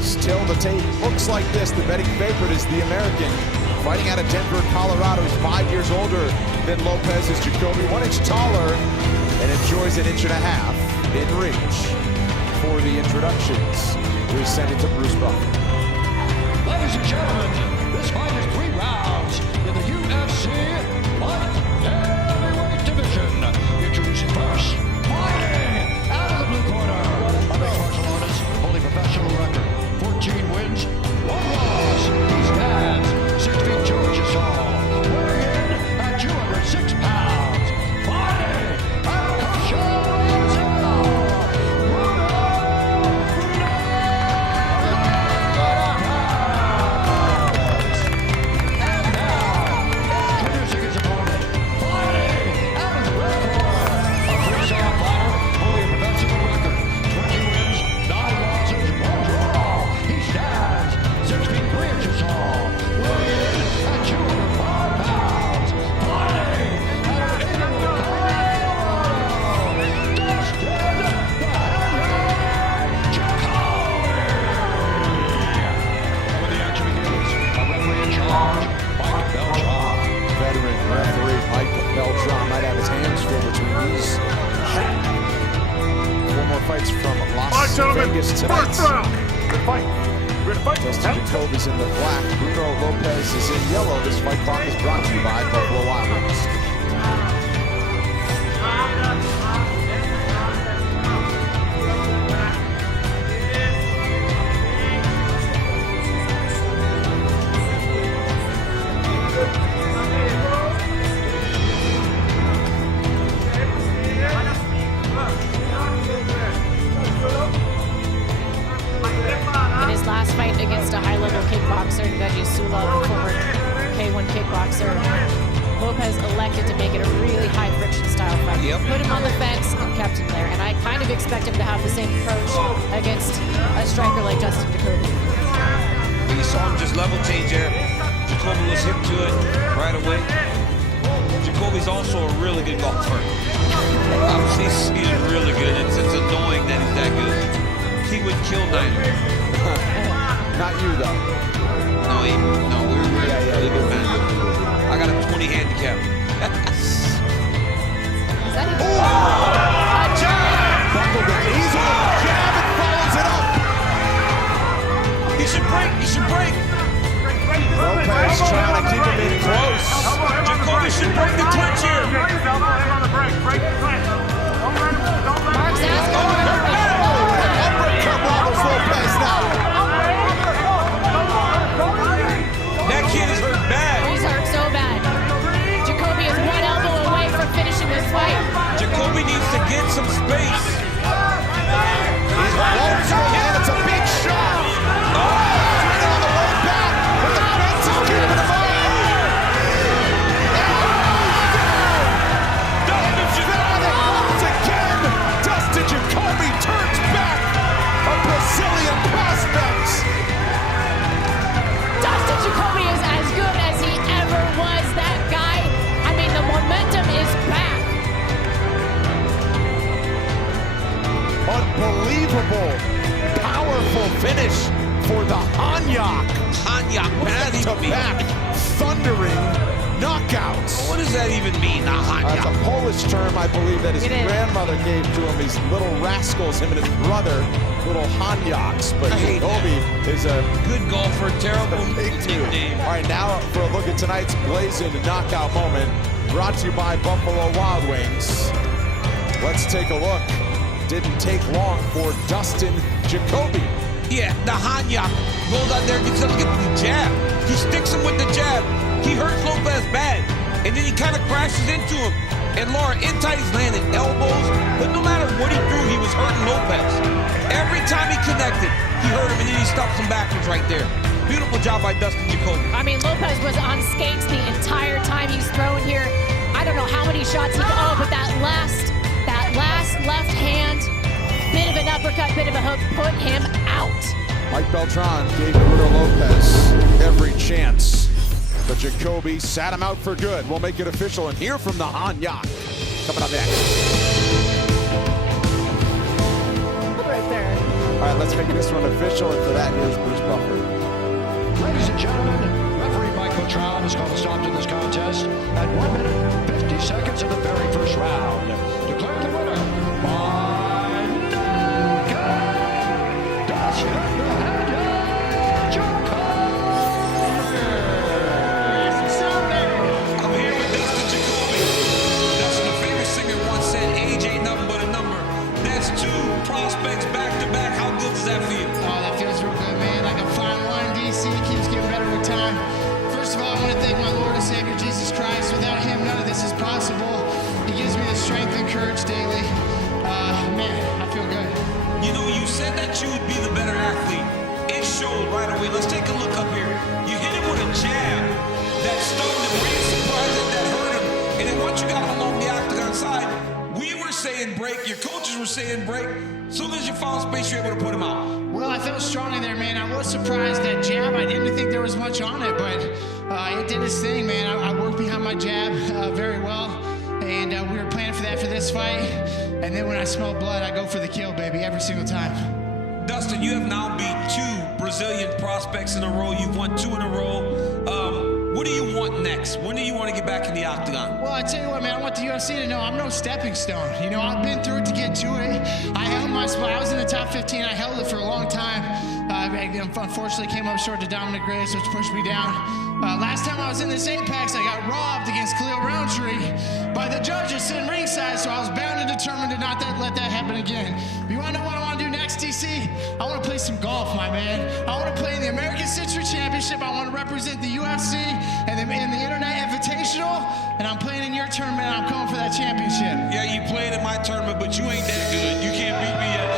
Lopez till the tape looks like this. The betting favorite is the American. Fighting out of Denver, Colorado. He's 5 years older than Lopez. Is Jacoby, 1 inch taller, and enjoys an 1.5 inches in reach. For the introductions, we send it to Bruce Buffett. Ladies and gentlemen, this fight is 3 rounds in the UFC light heavyweight division. Introducing first, fighting out of the blue corner, a mixed martial artist holding professional record, 14 wins, 1 loss. He stands 6 feet 2 inches tall, weighing in at 206 pounds. Fighting out of fights from Las Vegas tonight. First round. Good fight. Good fight. Dustin Jacoby's in the black. Bruno Lopez is in yellow. This fight clock is brought to you by Buffalo Wild Wings. Last fight against a high-level kickboxer, former K1 kickboxer, Lopez elected to make it a really high-friction style fight. Put him on the fence and kept him there, and I kind of expect him to have the same approach against a striker like Dustin Jacoby. You saw him just level change there. Jacoby was hip to it right away. Jacoby's also a really good golfer. Obviously, he's really good. It's annoying that he's that good. He would kill Niner. Not you, though. No, we're really good man. I got a 20 handicap. Is that a jab? Buckled the knees with a jab and follows it up. He should break. Lopez trying to keep him in close. Jacoby should break the clinch here. Mark's asking for it. Uppercut wobbles Lopez now. That kid is hurt bad. He's hurt so bad. Jacoby is 1 elbow away from finishing this fight. Jacoby needs to get some space. He's close, and it's a big shot. Right on the way back, but the fence is keeping him up. Again, Dustin Jacoby turns back. A Brazilian prospect. Dustin Jacoby is as good as he ever was. That guy, I mean, the momentum is back. Unbelievable, powerful finish for the Hanyak. Back-to-back thundering knockouts. What does that even mean, the It's a Polish term, I believe, that his grandmother gave to him. These little rascals, him and his brother, little Hanyaks. But Jacoby is a good golfer, terrible nickname. All right, now for a look at tonight's blazing knockout moment, brought to you by Buffalo Wild Wings. Let's take a look. Didn't take long for Dustin Jacoby. Yeah, the Hanyak goes out there, gets him with the jab. He sticks him with the jab. He hurts Lopez bad, and then he kind of crashes into him. And Laura, in tight, he's landing elbows, but no matter what he threw, he was hurting Lopez. Every time he connected, he hurt him, and then he stops him backwards right there. Beautiful job by Dustin Jacoby. I mean, Lopez was on skates the entire time he's throwing here. I don't know how many shots he but that last left hand, bit of an uppercut, bit of a hook, put him out. Mike Beltran gave Bruno Lopez every chance, but Jacoby sat him out for good. We'll make it official and hear from the Hanyak coming up next. Right there. All right, let's make this one official, and for that, here's Bruce Buffer. Ladies and gentlemen, referee Michael Trout has called a stop to this contest at 1 minute 50 seconds of the very first round. Declaring the winner by knockout, Dustin Jacoby. I'm here with Dustin Jacoby. Dustin, the famous singer, once said, age ain't nothing but a number. That's 2 prospects back to back. How good does that feel? Oh, that feels real good, man. Like a fine wine, DC keeps getting better with time. First of all, I want to thank my Lord and Savior, Jesus Christ. Without him, none of this is possible. He gives me the strength and courage daily. Man, I feel good. You know, you said that you would be the better athlete. It showed right away. Let's take a look up here. You hit him with a jab that stunned him, really surprised him, that hurt him. And then once you got him along the octagon side, we were saying break, your coaches were saying break. As soon as you found space, you're able to put him out. Well, I felt strong in there, man. I was surprised that jab. I didn't think there was much on it, but it did its thing, man. I worked behind my jab very well, and we were planning for that for this fight. And then when I smell blood, I go for the kill, baby, every single time. Dustin, you have now beat 2 Brazilian prospects in a row. You've won 2 in a row. What do you want next? When do you want to get back in the octagon? Well, I tell you what, man, I want the UFC to know I'm no stepping stone. You know, I've been through it to get to it. I held my spot. I was in the top 15. I held it for a long time. Unfortunately, came up short to Dominic Reyes, which pushed me down. Last time I was in this Apex, I got robbed against Khalil Roundtree by the judges sitting ringside, so I was bound and determined to not let that happen again. You want to know what I want to do next, DC? I want to play some golf, my man. I want to play in the American Century Championship. I want to represent the UFC and the Internet Invitational, and I'm playing in your tournament, and I'm coming for that championship. Yeah, you played in my tournament, but you ain't that good. You can't beat me yet.